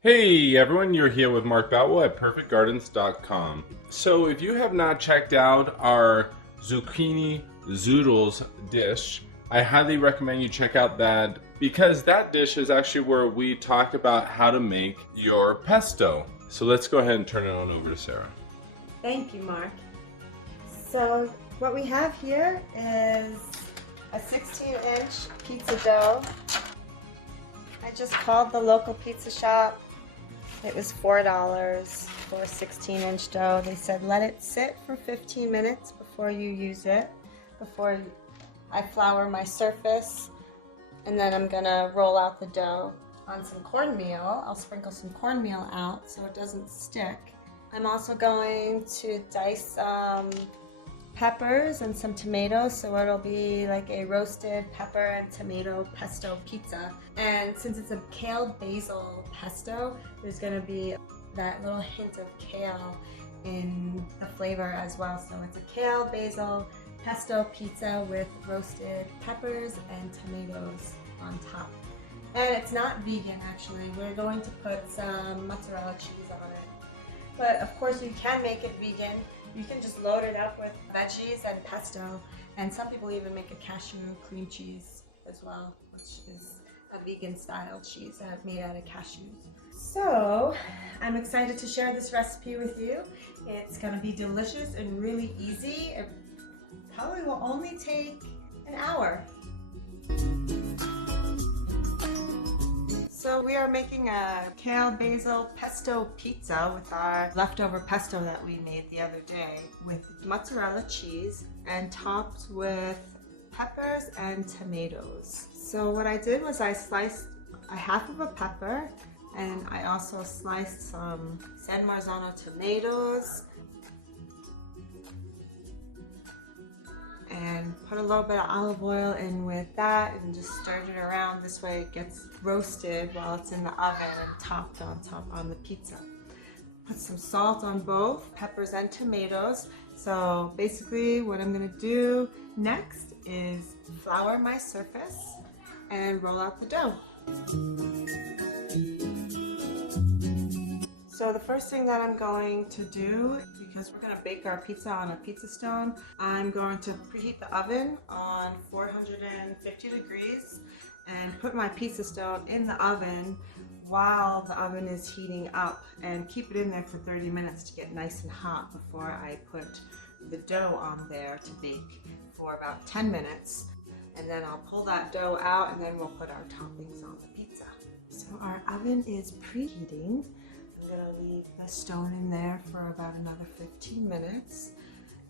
Hey everyone, you're here with Mark Boutwell at perfectgardens.com. So if you have not checked out our zucchini zoodles dish, I highly recommend you check out that because that dish is actually where we talk about how to make your pesto. So let's go ahead and turn it on over to Sarah. Thank you, Mark. So what we have here is a 16-inch pizza dough. I just called the local pizza shop. It was $4 for a 16-inch dough. They said let it sit for 15 minutes before you use it, before I flour my surface, and then I'm gonna roll out the dough on some cornmeal. I'll sprinkle some cornmeal out so it doesn't stick. I'm also going to dice some peppers and some tomatoes, so it'll be like a roasted pepper and tomato pesto pizza. And since it's a kale basil pesto, there's gonna be that little hint of kale in the flavor as well. So it's a kale basil pesto pizza with roasted peppers and tomatoes on top. And it's not vegan actually. We're going to put some mozzarella cheese on it. But of course you can make it vegan. You can just load it up with veggies and pesto, and some people even make a cashew cream cheese as well, which is a vegan style cheese made out of cashews. So I'm excited to share this recipe with you. It's gonna be delicious and really easy. It probably will only take an hour. So we are making a kale basil pesto pizza with our leftover pesto that we made the other day with mozzarella cheese and topped with peppers and tomatoes. So what I did was I sliced a half of a pepper, and I also sliced some San Marzano tomatoes and put a little bit of olive oil in with that and just stirred it around. This way it gets roasted while it's in the oven and topped on top on the pizza. Put some salt on both peppers and tomatoes. So basically what I'm gonna do next is flour my surface and roll out the dough. So the first thing that I'm going to do, because we're going to bake our pizza on a pizza stone, I'm going to preheat the oven on 450 degrees and put my pizza stone in the oven while the oven is heating up, and keep it in there for 30 minutes to get nice and hot before I put the dough on there to bake for about 10 minutes. And then I'll pull that dough out, and then we'll put our toppings on the pizza. So our oven is preheating. I'm going to leave the stone in there for about another 15 minutes,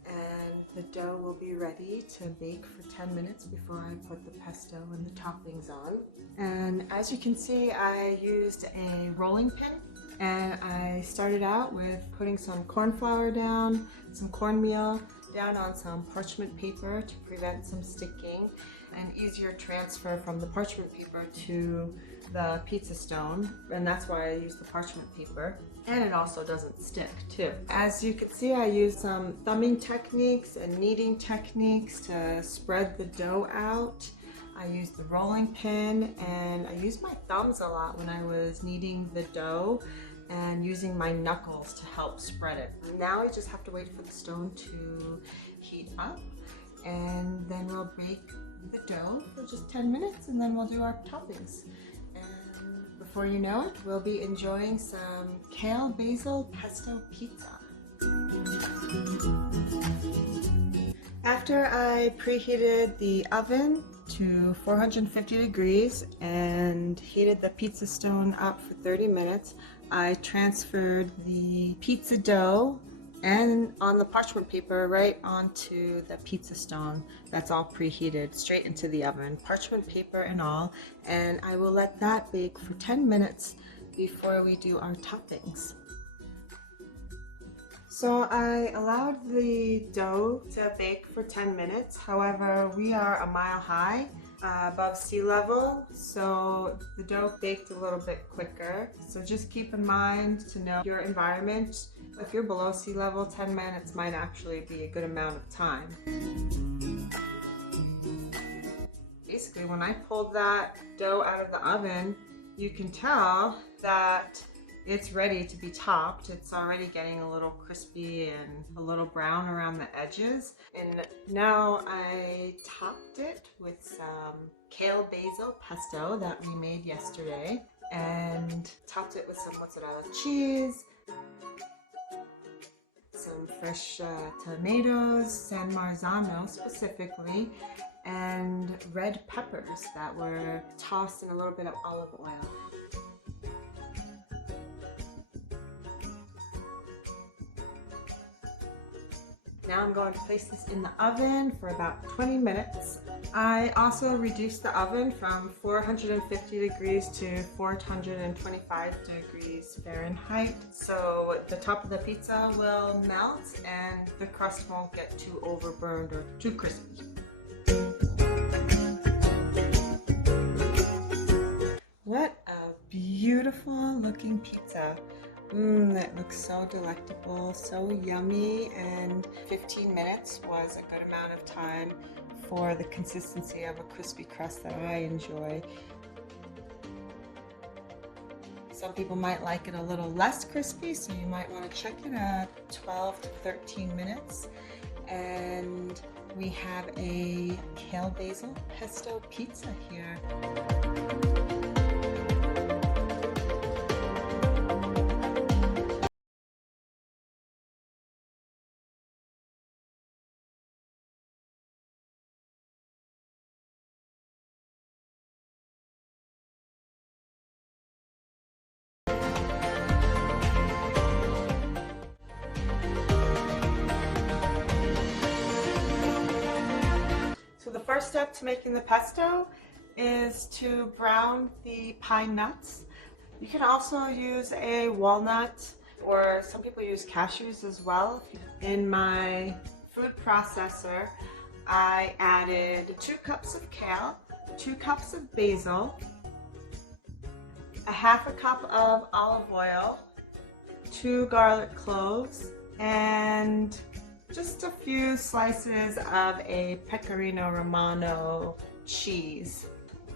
and the dough will be ready to bake for 10 minutes before I put the pesto and the toppings on. And as you can see, I used a rolling pin, and I started out with putting some corn flour down, some cornmeal down on some parchment paper to prevent some sticking, and easier transfer from the parchment paper to the pizza stone, and that's why I use the parchment paper. And it also doesn't stick too. As you can see, I used some thumbing techniques and kneading techniques to spread the dough out. I used the rolling pin, and I used my thumbs a lot when I was kneading the dough and using my knuckles to help spread it. Now we just have to wait for the stone to heat up, and then we'll bake the dough for just 10 minutes, and then we'll do our toppings. And before you know it, we'll be enjoying some kale basil pesto pizza. After I preheated the oven to 450 degrees and heated the pizza stone up for 30 minutes, I transferred the pizza dough and on the parchment paper right onto the pizza stone that's all preheated straight into the oven, parchment paper and all, and I will let that bake for 10 minutes before we do our toppings. So I allowed the dough to bake for 10 minutes. However, we are a mile high above sea level, so the dough baked a little bit quicker. So just keep in mind to know your environment. If you're below sea level, 10 minutes might actually be a good amount of time. Basically, when I pulled that dough out of the oven, you can tell that it's ready to be topped. It's already getting a little crispy and a little brown around the edges. And now I topped it with some kale basil pesto that we made yesterday, and topped it with some mozzarella cheese, some fresh tomatoes, San Marzano specifically, and red peppers that were tossed in a little bit of olive oil. Now I'm going to place this in the oven for about 20 minutes. I also reduced the oven from 450 degrees to 425 degrees Fahrenheit, so the top of the pizza will melt and the crust won't get too overburned or too crispy. What a beautiful looking pizza. That looks so delectable, so yummy, and 15 minutes was a good amount of time for the consistency of a crispy crust that I enjoy. Some people might like it a little less crispy, so you might want to check it at 12 to 13 minutes. And we have a kale basil pesto pizza here. So the first step to making the pesto is to brown the pine nuts. You can also use a walnut, or some people use cashews as well. In my food processor, I added 2 cups of kale, 2 cups of basil, a half a cup of olive oil, 2 garlic cloves, and just a few slices of a pecorino romano cheese.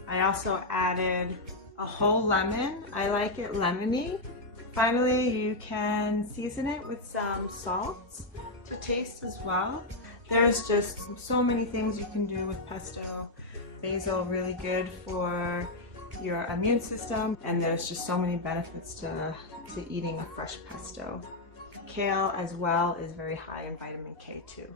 I also added a whole lemon. I like it lemony. Finally, you can season it with some salt to taste as well. There's just so many things you can do with pesto. Basil, really good for your immune system, and there's just so many benefits to eating a fresh pesto. Kale as well is very high in vitamin K too.